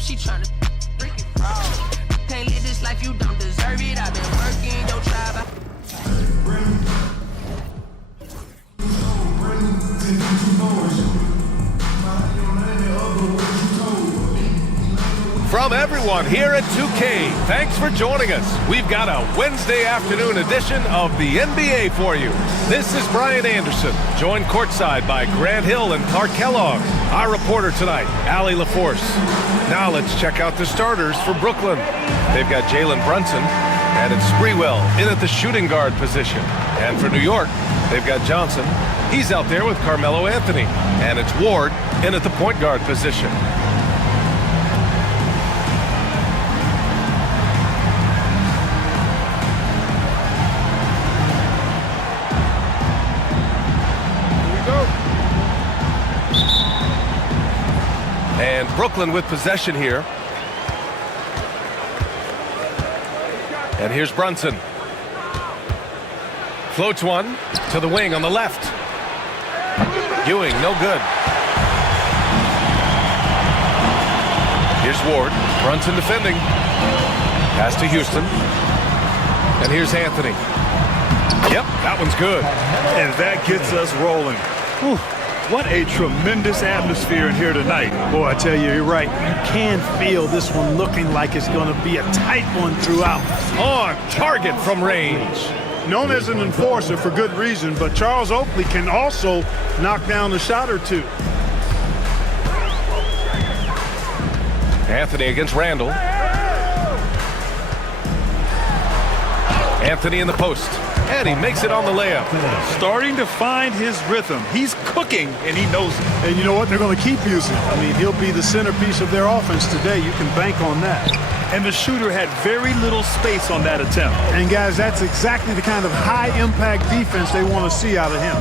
game, she tryna freaking fraud. Can't live this life, you don't deserve it. I've been working your tribe. From everyone here at 2K, thanks for joining us. We've got a Wednesday afternoon edition of the NBA for you. This is Brian Anderson, joined courtside by Grant Hill and Clark Kellogg. Our reporter tonight, Allie LaForce. Now let's check out the starters for Brooklyn. They've got Jalen Brunson, and it's Sprewell in at the shooting guard position. And for New York, they've got Johnson. He's out there with Carmelo Anthony. And it's Ward in at the point guard position. And Brooklyn with possession here. And here's Brunson. Floats one to the wing on the left. Ewing, no good. Here's Ward. Brunson defending. Pass to Houston. And here's Anthony. Yep, that one's good. And that gets us rolling. Whew. What a tremendous atmosphere in here tonight. Boy, I tell you, you're right. You can feel this one looking like it's going to be a tight one throughout. On target from range. Known as an enforcer for good reason, but Charles Oakley can also knock down a shot or two. Anthony against Randall. Anthony in the post. And he makes it on the layup. Starting to find his rhythm. He's cooking, and he knows it. And you know what? They're going to keep using him. I mean, he'll be the centerpiece of their offense today. You can bank on that. And the shooter had very little space on that attempt. And, guys, that's exactly the kind of high-impact defense they want to see out of him.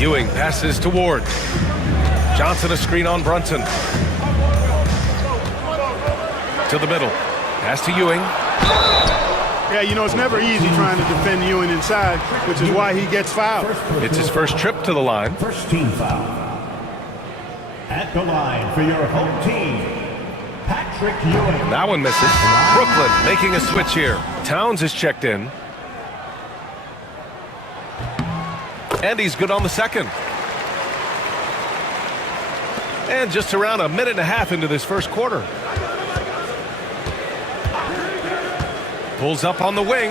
Ewing passes to Ward. Johnson a screen on Brunson. To the middle. Pass to Ewing. Yeah, you know, it's never easy trying to defend Ewing inside, which is why he gets fouled. It's his first trip to the line. First team foul. At the line for your home team, Patrick Ewing. That one misses. Brooklyn making a switch here. Towns is checked in. And he's good on the second. And just around a minute and a half into this first quarter. Pulls up on the wing.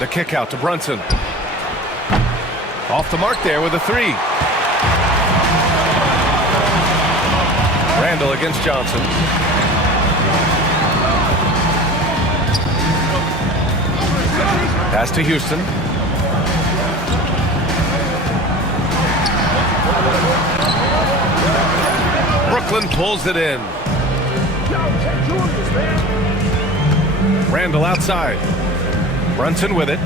The kick out to Brunson. Off the mark there with a three. Randall against Johnson. Pass to Houston. Brooklyn pulls it in. Randall outside. Brunson with it.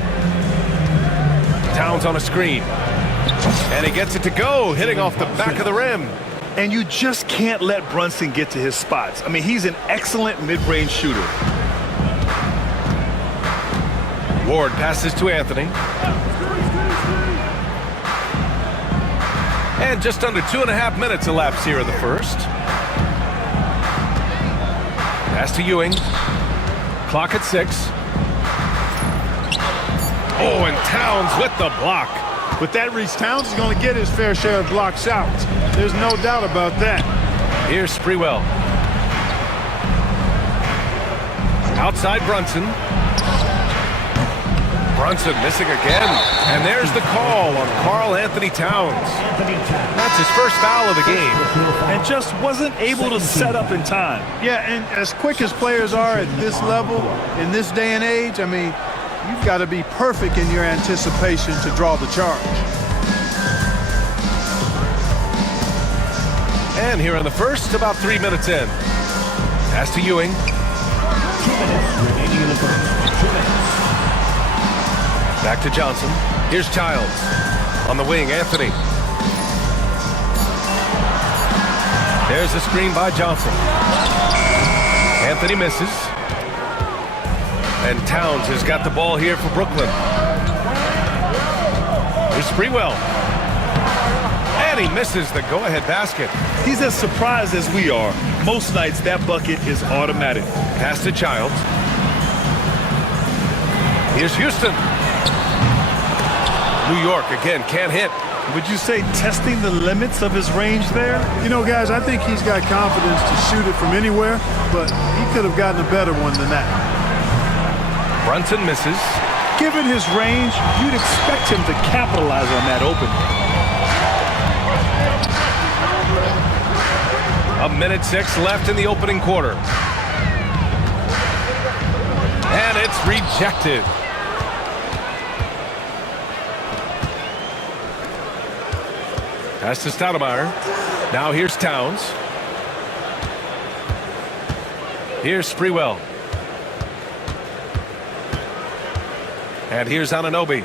Towns on a screen. And he gets it to go, hitting off the back of the rim. And you just can't let Brunson get to his spots. I mean, he's an excellent mid-range shooter. Ward passes to Anthony. And just under 2.5 minutes elapsed here in the first. Pass to Ewing. Clock at 6. Oh, and Towns with the block. With that reach, Towns is going to get his fair share of block shots. There's no doubt about that. Here's Sprewell. Outside Brunson. Brunson missing again. And there's the call on Karl Anthony Towns. That's his first foul of the game. And just wasn't able to set up in time. Yeah, and as quick as players are at this level, in this day and age, I mean, you've got to be perfect in your anticipation to draw the charge. And here in the first, about 3 minutes in. Pass to Ewing. 2 minutes remaining in the first. 2 minutes. Back to Johnson. Here's Childs. On the wing, Anthony. There's the screen by Johnson. Anthony misses. And Towns has got the ball here for Brooklyn. Here's Sprewell. And he misses the go-ahead basket. He's as surprised as we are. Most nights, that bucket is automatic. Pass to Childs. Here's Houston. New York, again, can't hit. Would you say testing the limits of his range there? You know, guys, I think he's got confidence to shoot it from anywhere, but he could have gotten a better one than that. Brunson misses. Given his range, you'd expect him to capitalize on that opening. 1:06 left in the opening quarter. And it's rejected. Pass to Stoudemire. Now here's Towns. Here's Sprewell. And here's Anunoby.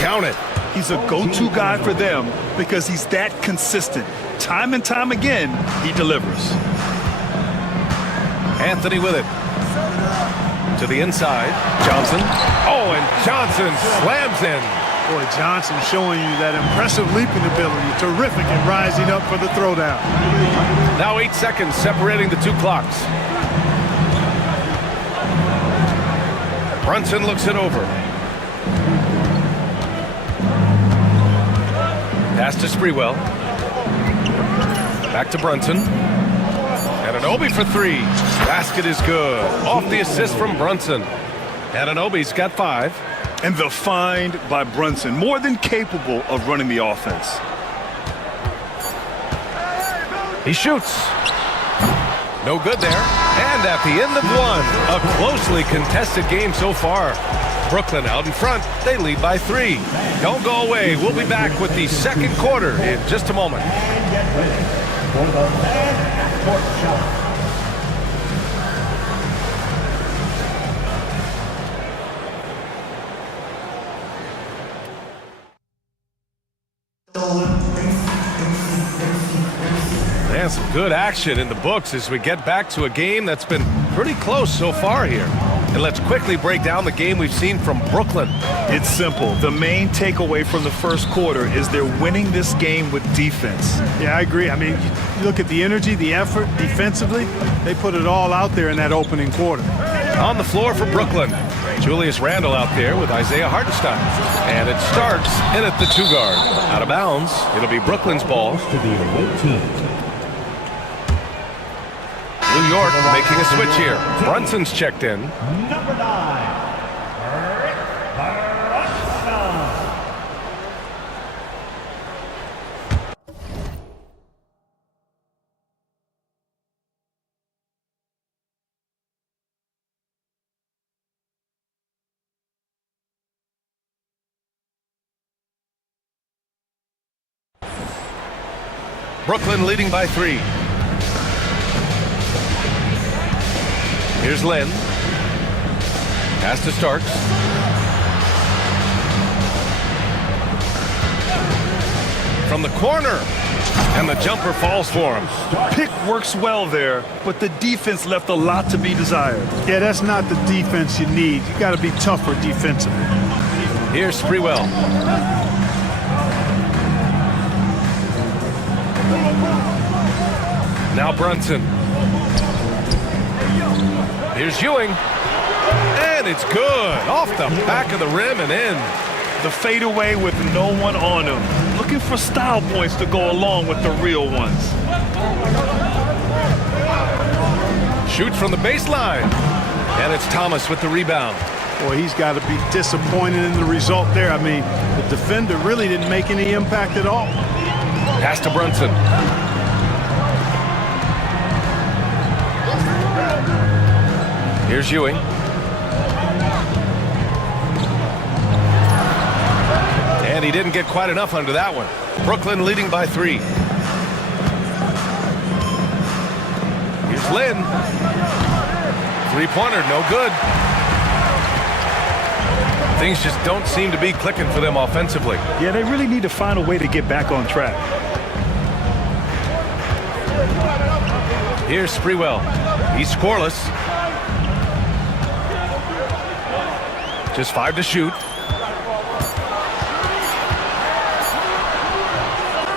Count it. He's a go-to guy for them because he's that consistent. Time and time again, he delivers. Anthony with it. To the inside. Johnson. Oh, and Johnson slams in. Boy, Johnson showing you that impressive leaping ability. Terrific at rising up for the throwdown. Now 8 seconds separating the two clocks. Brunson looks it over. Pass to Sprewell. Back to Brunson. Anunoby for three. Basket is good. Off the assist from Brunson. Anunoby's got 5. And the find by Brunson, more than capable of running the offense. He shoots. No good there. And at the end of one, a closely contested game so far. Brooklyn out in front. They lead by 3. Don't go away. We'll be back with the second quarter in just a moment. And get ready for the last court shot. And some good action in the books as we get back to a game that's been pretty close so far here. And let's quickly break down the game we've seen from Brooklyn. It's simple. The main takeaway from the first quarter is they're winning this game with defense. Yeah, I agree. I mean, you look at the energy, the effort defensively, they put it all out there in that opening quarter. On the floor for Brooklyn, Julius Randle out there with Isaiah Hartenstein. And it starts in at the 2 guard. Out of bounds, it'll be Brooklyn's ball. To the away team. New York making a switch here. Brunson's checked in. Number 9, Rick Brunson. Brooklyn leading by 3. Here's Lynn. Pass to Starks. From the corner. And the jumper falls for him. Pick works well there, but the defense left a lot to be desired. Yeah, that's not the defense you need. You got to be tougher defensively. Here's Sprewell. Now Brunson. Here's Ewing. And it's good. Off the back of the rim and in. The fadeaway with no one on him. Looking for style points to go along with the real ones. Shoots from the baseline. And it's Thomas with the rebound. Boy, he's got to be disappointed in the result there. I mean, the defender really didn't make any impact at all. Pass to Brunson. Here's Ewing. And he didn't get quite enough under that one. Brooklyn leading by 3. Here's Lynn. 3-pointer, no good. Things just don't seem to be clicking for them offensively. Yeah, they really need to find a way to get back on track. Here's Sprewell. He's scoreless. Just 5 to shoot.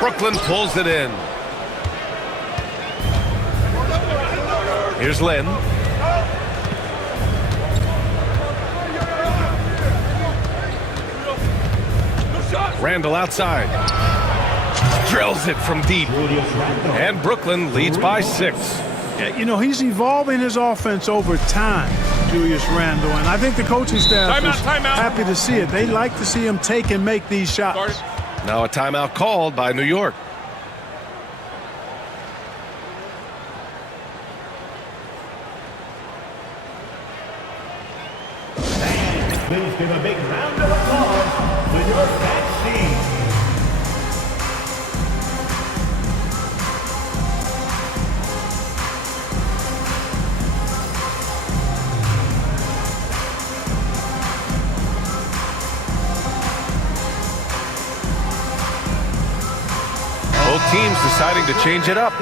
Brooklyn pulls it in. Here's Lynn. Randall outside. Drills it from deep. And Brooklyn leads by 6. Yeah, you know, he's evolving his offense over time, Julius Randle, and I think the coaching staff is happy to see it. They like to see him take and make these shots. Now a timeout called by New York. Please give a big round of applause to your back team. Both teams deciding to change it up.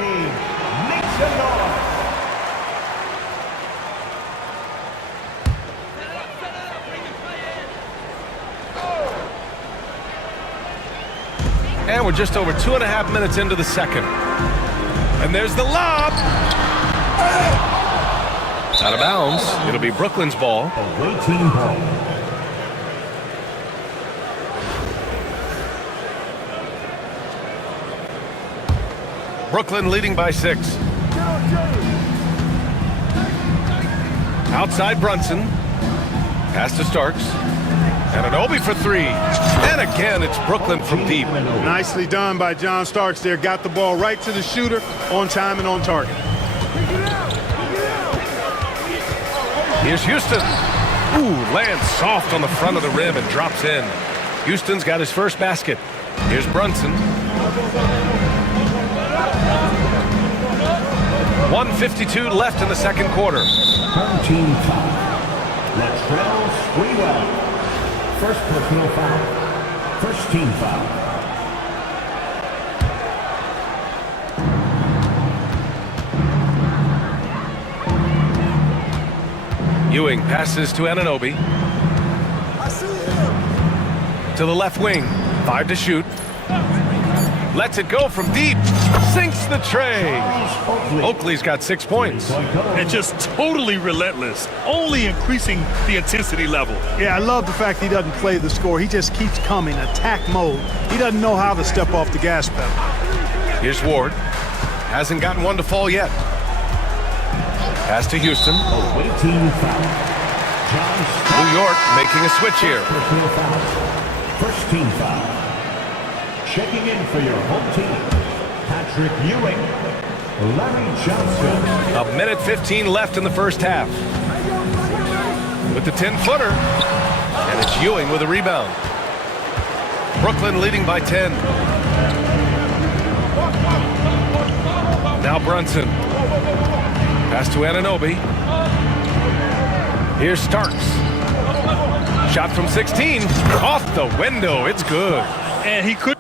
And we're just over 2.5 minutes into the second. And there's the lob. Out of bounds. It'll be Brooklyn's ball. Away team ball. Brooklyn leading by 6. Outside Brunson. Pass to Starks. And an Obi for 3. And again, it's Brooklyn from deep. Nicely done by John Starks there. Got the ball right to the shooter, on time and on target. Here's Houston. Ooh, lands soft on the front of the rim and drops in. Houston's got his first basket. Here's Brunson. 1:52 left in the second quarter. Team foul. Latrell Sprewell. First personal foul. First team foul. Ewing passes to Anunoby. To the left wing. 5 to shoot. Lets it go from deep. Sinks the tray. Oakley's got 6 points. And just totally relentless, only increasing the intensity level. Yeah, I love the fact he doesn't play the score. He just keeps coming, attack mode. He doesn't know how to step off the gas pedal. Here's Ward. Hasn't gotten one to fall yet. Pass to Houston. Away team foul. New York making a switch here. Personal foul. First team foul. Checking in for your home team, Patrick Ewing, Larry Johnson. 1:15 left in the first half. With the 10-footer. And it's Ewing with a rebound. Brooklyn leading by 10. Now Brunson. Pass to Anunoby. Here's Starks. Shot from 16. Off the window. It's good. And he could.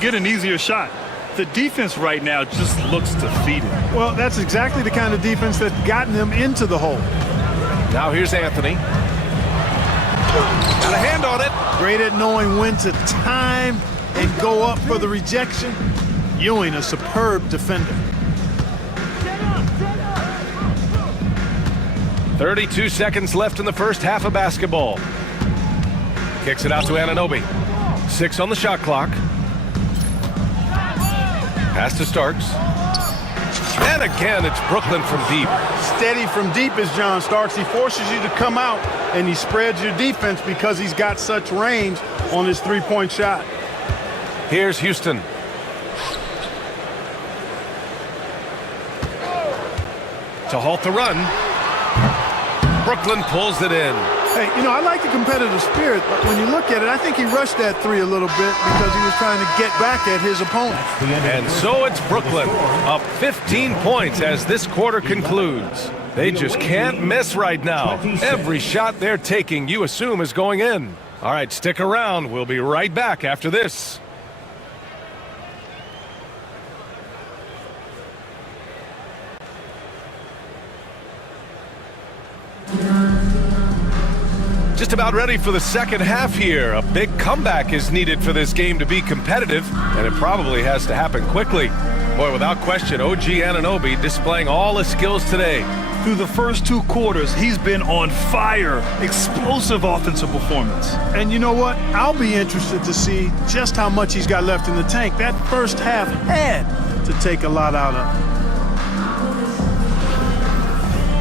Get an easier shot. The defense right now just looks defeated. Well, that's exactly the kind of defense that's gotten them into the hole. Now here's Anthony. Got a hand on it. Great at knowing when to time and go up for the rejection. Ewing, a superb defender. 32 seconds left in the first half of basketball. Kicks it out to Anunoby. 6 on the shot clock. Pass to Starks. And again, it's Brooklyn from deep. Steady from deep is John Starks. He forces you to come out, and he spreads your defense because he's got such range on his three-point shot. Here's Houston. To halt the run. Brooklyn pulls it in. Hey, you know, I like the competitive spirit, but when you look at it, I think he rushed that three a little bit because he was trying to get back at his opponent. And so it's Brooklyn, up 15 points as this quarter concludes. They just can't miss right now. Every shot they're taking, you assume, is going in. All right, stick around. We'll be right back after this. Just about ready for the second half here. A big comeback is needed for this game to be competitive, and it probably has to happen quickly. Boy, without question, OG Anunoby displaying all his skills today. Through the first 2 quarters, he's been on fire. Explosive offensive performance. And you know what? I'll be interested to see just how much he's got left in the tank. That first half had to take a lot out of him.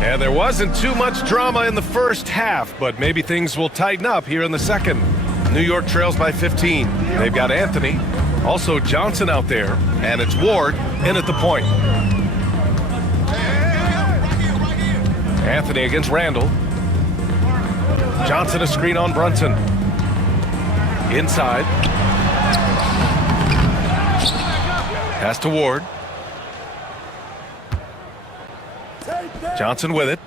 And there wasn't too much drama in the first half, but maybe things will tighten up here in the second. New York trails by 15. They've got Anthony, also Johnson out there, and it's Ward in at the point. Anthony against Randall. Johnson a screen on Brunson. Inside. Pass to Ward. Johnson with it.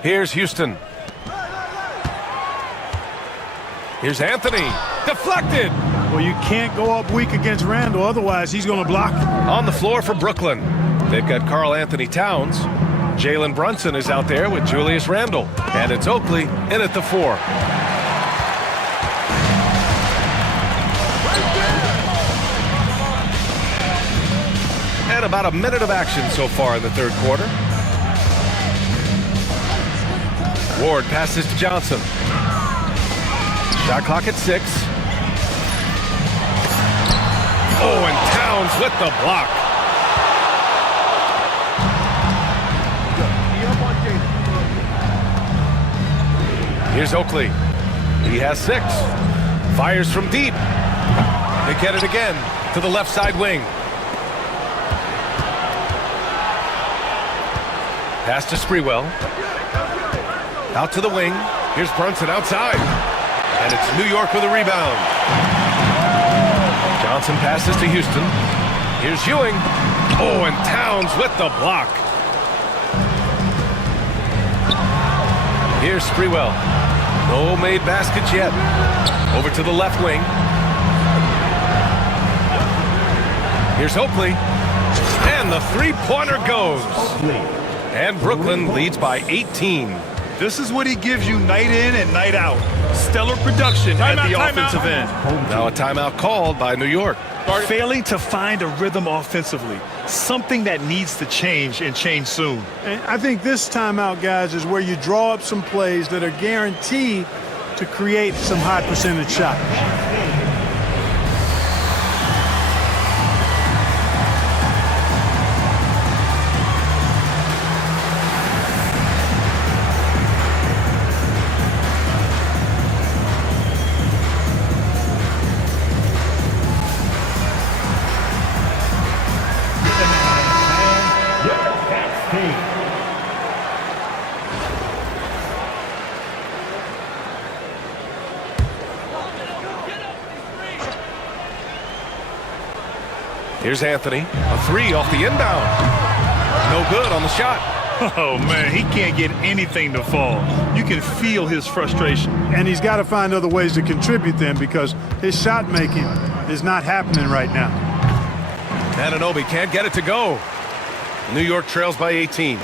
Here's Houston. Here's Anthony. Deflected. Well, you can't go up weak against Randall, otherwise he's going to block. On the floor for Brooklyn. They've got Karl Anthony Towns. Jalen Brunson is out there with Julius Randle. And it's Oakley in at the 4. And about a minute of action so far in the third quarter. Ward passes to Johnson. Shot clock at 6. Oh, and Towns with the block. Here's Oakley. He has 6. Fires from deep. They get it again to the left side wing. Pass to Sprewell. Out to the wing. Here's Brunson outside. And it's New York with a rebound. Johnson passes to Houston. Here's Ewing. Oh, and Towns with the block. Here's Sprewell. No made baskets yet. Over to the left wing. Here's Oakley. And the three-pointer goes. And Brooklyn leads by 18. This is what he gives you night in and night out. Stellar production at the offensive end. Now a timeout called by New York. Failing to find a rhythm offensively. Something that needs to change and change soon. And I think this timeout, guys, is where you draw up some plays that are guaranteed to create some high percentage shots. Here's Anthony. A 3 off the inbound. No good on the shot. Oh, man, he can't get anything to fall. You can feel his frustration. And he's got to find other ways to contribute then because his shot making is not happening right now. Anunoby can't get it to go. New York trails by 18.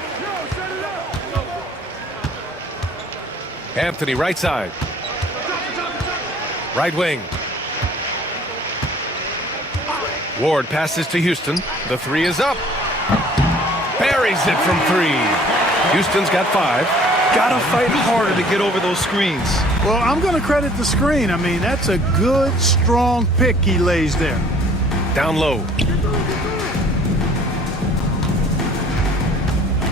Anthony right side. Right wing. Ward passes to Houston. The 3 is up. Buries it from 3. Houston's got 5. Gotta fight harder to get over those screens. Well, I'm going to credit the screen. I mean, that's a good, strong pick he lays there. Down low.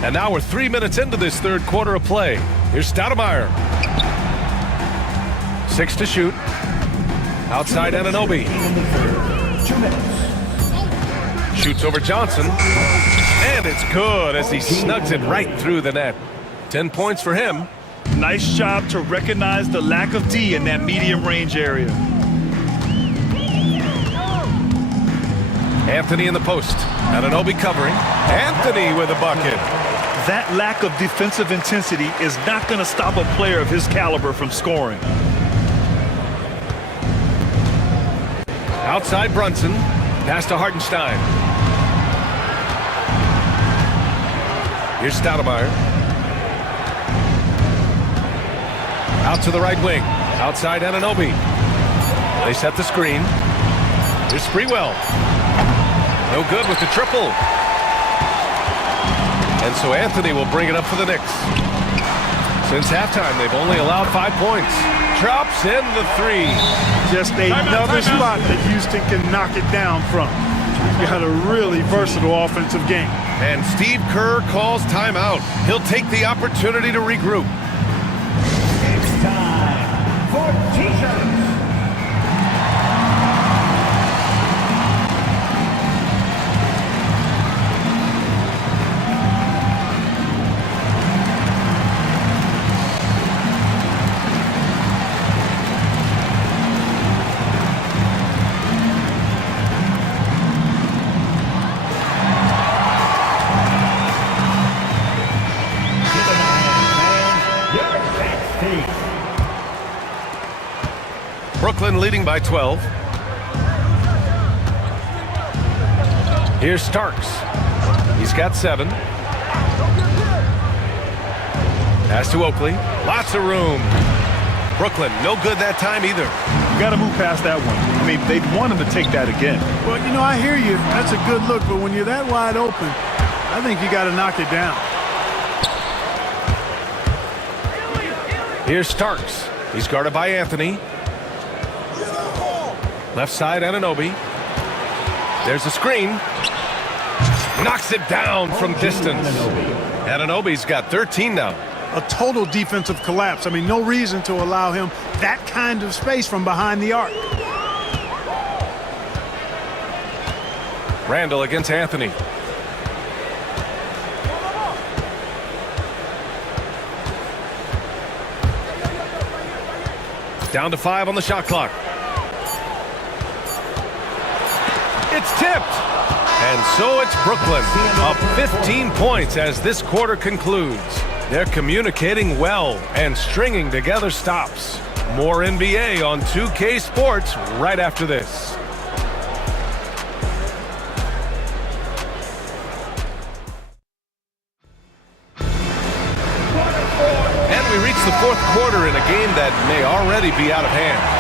And now we're 3 minutes into this third quarter of play. Here's Stoudemire. 6 to shoot. Outside Anunoby. 2 minutes. Shoots over Johnson. And it's good as he snugs it right through the net. 10 points for him. Nice job to recognize the lack of D in that medium range area. Anthony in the post. Anunoby covering. Anthony with a bucket. That lack of defensive intensity is not going to stop a player of his caliber from scoring. Outside Brunson. Pass to Hartenstein. Here's Stoudemire. Out to the right wing. Outside Anunoby. They set the screen. Here's Sprewell. No good with the triple. And so Anthony will bring it up for the Knicks. Since halftime, they've only allowed 5 points. Drops in the 3. Just another spot that Houston can knock it down from. He's got a really versatile offensive game. And Steve Kerr calls timeout. He'll take the opportunity to regroup. It's time for T-shirts. Brooklyn leading by 12. Here's Starks. He's got 7. Pass to Oakley. Lots of room. Brooklyn, no good that time either. You got to move past that one. I mean, they'd want him to take that again. Well, you know, I hear you. That's a good look, but when you're that wide open, I think you got to knock it down. Here's Starks. He's guarded by Anthony. Left side, Anunoby. There's a screen. Knocks it down from distance. Anunoby's got 13 now. A total defensive collapse. I mean, no reason to allow him that kind of space from behind the arc. Randall against Anthony. Down to 5 on the shot clock. It's tipped. And so it's Brooklyn up 15 points as this quarter concludes. They're communicating well and stringing together stops. More NBA on 2K Sports right after this. And we reach the fourth quarter in a game that may already be out of hand.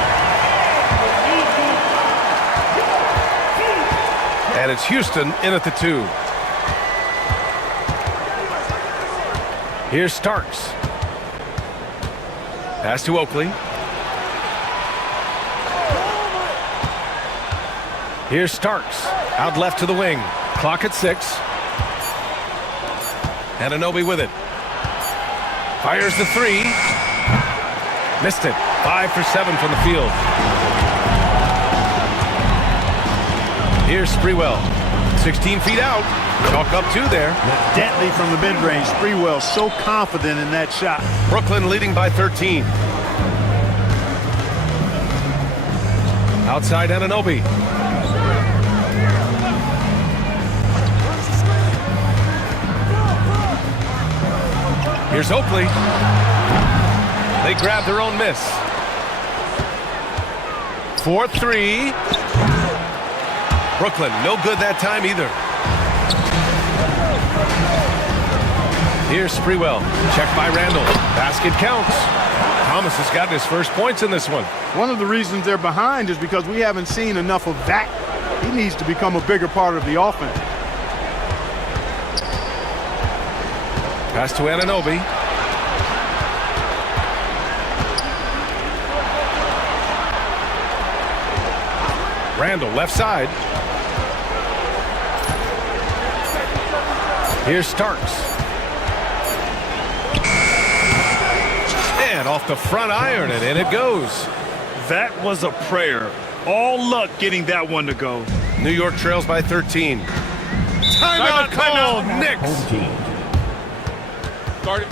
And it's Houston in at the 2. Here's Starks. Pass to Oakley. Here's Starks. Out left to the wing. Clock at 6. Anunoby with it. Fires the 3. Missed it. 5 for 7 from the field. Here's Sprewell. 16 feet out. Chalk up 2 there. Deadly from the mid-range. Sprewell so confident in that shot. Brooklyn leading by 13. Outside Anunoby. Here's Oakley. They grab their own miss. 4-3. Brooklyn, no good that time either. Here's Sprewell. Checked by Randall. Basket counts. Thomas has gotten his first points in this one. One of the reasons they're behind is because we haven't seen enough of that. He needs to become a bigger part of the offense. Pass to Anunoby. Randall, left side. Here's Starks. And off the front iron, and in it goes. That was a prayer. All luck getting that one to go. New York trails by 13. Timeout called, Knicks. Home team. Guard it.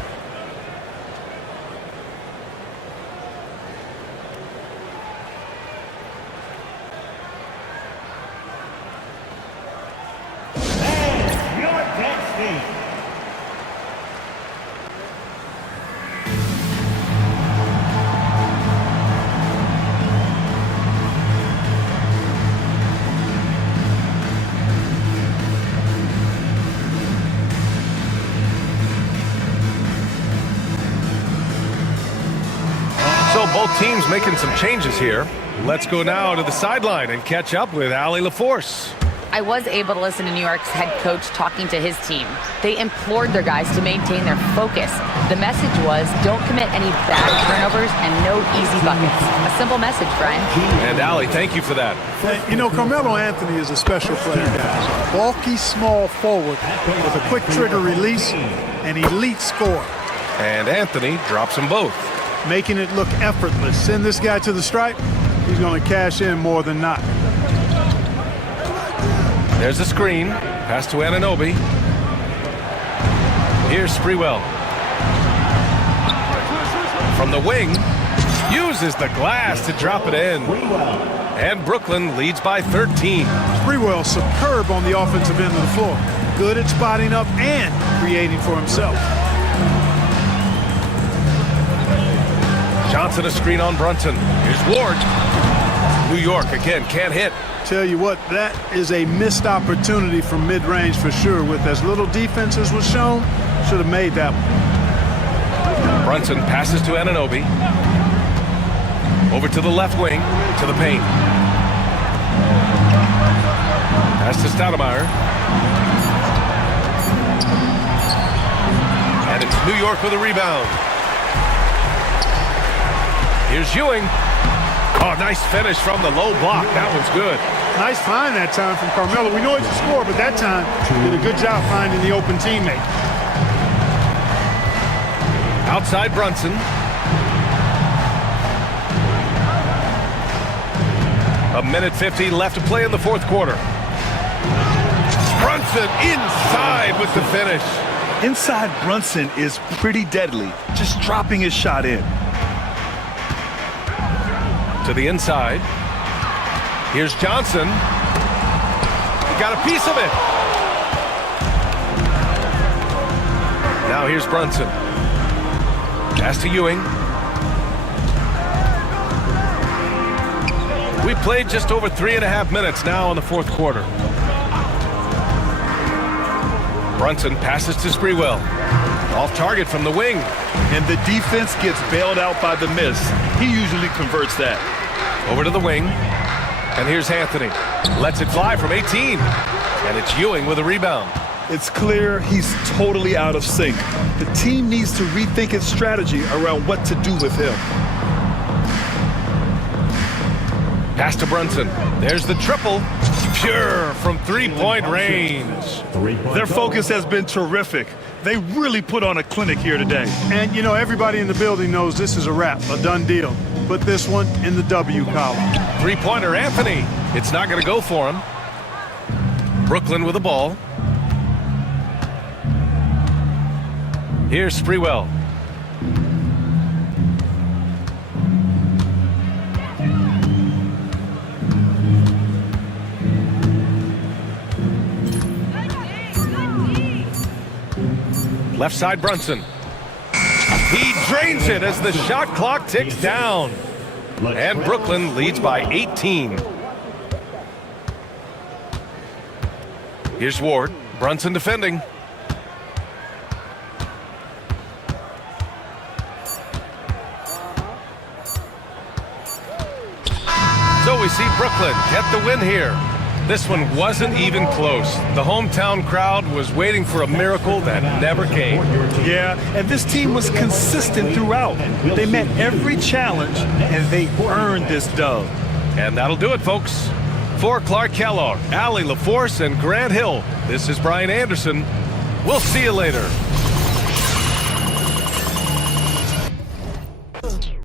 And your destiny. So both teams making some changes here. Let's go now to the sideline and catch up with Allie LaForce. I was able to listen to New York's head coach talking to his team. They implored their guys to maintain their focus. The message was, don't commit any bad turnovers and no easy buckets. A simple message, Brian. And Allie, thank you for that. You know, Carmelo Anthony is a special player, guys. Bulky, small forward with a quick trigger release, an elite scorer. And Anthony drops them both. Making it look effortless. Send this guy to the stripe, he's going to cash in more than not. There's a screen. Pass to Anunoby. Here's Sprewell. From the wing. Uses the glass to drop it in. And Brooklyn leads by 13. Sprewell superb on the offensive end of the floor. Good at spotting up and creating for himself. Johnson a screen on Brunson. Here's Ward. New York again can't hit. Tell you what, that is a missed opportunity from mid-range for sure. With as little defense as was shown, should have made that one. Brunson passes to Anunoby. Over to the left wing, to the paint. Pass to Stoudemire. And it's New York with a rebound. Here's Ewing. Oh, nice finish from the low block. That one's good. Nice find that time from Carmelo. We know he's a scorer, but that time did a good job finding the open teammate. Outside Brunson. A minute 50 left to play in the fourth quarter. Brunson inside with the finish. Inside Brunson is pretty deadly, just dropping his shot in. To the inside. Here's Johnson. Got a piece of it. Now here's Brunson. Pass to Ewing. We played just over 3.5 minutes now in the fourth quarter. Brunson passes to Sprewell. Off target from the wing. And the defense gets bailed out by the miss. He usually converts that. Over to the wing. And here's Anthony. Lets it fly from 18. And it's Ewing with a rebound. It's clear he's totally out of sync. The team needs to rethink its strategy around what to do with him. Pass to Brunson. There's the triple. Pure from three-point range. Their focus has been terrific. They really put on a clinic here today. And, you know, everybody in the building knows this is a wrap, a done deal. Put this one in the W column. Three-pointer, Anthony. It's not going to go for him. Brooklyn with the ball. Here's Sprewell. Left side Brunson. He drains it as the shot clock ticks down. And Brooklyn leads by 18. Here's Ward. Brunson defending. So we see Brooklyn get the win here. This one wasn't even close. The hometown crowd was waiting for a miracle that never came. Yeah, and this team was consistent throughout. They met every challenge, and they earned this dub. And that'll do it, folks. For Clark Kellogg, Allie LaForce, and Grant Hill, this is Brian Anderson. We'll see you later.